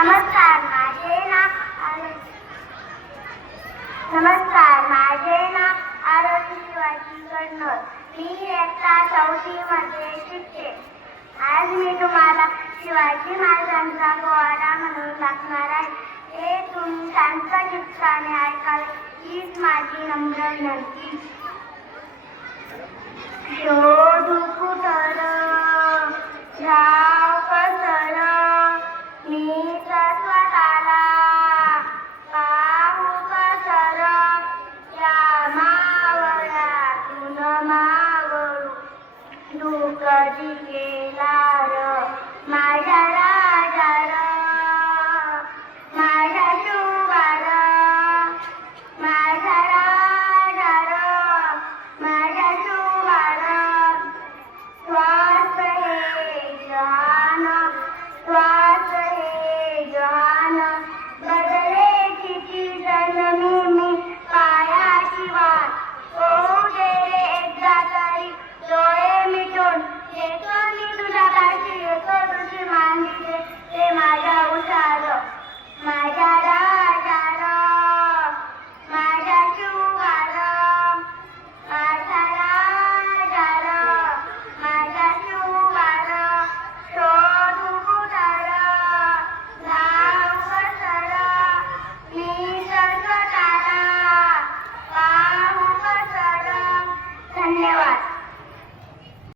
नमस्कार माझे नाव आरती शिवाजी कडनर. मी इयत्ता 4वी मध्ये शिकते. आज मी तुम्हाला शिवाजी महाराजांचा पोवाडा म्हणून दाखवणार आहे. हे तुम्ही शांत चित्ताने ऐकावे हीच माझी नम्र विनंती. शोधू कुठलं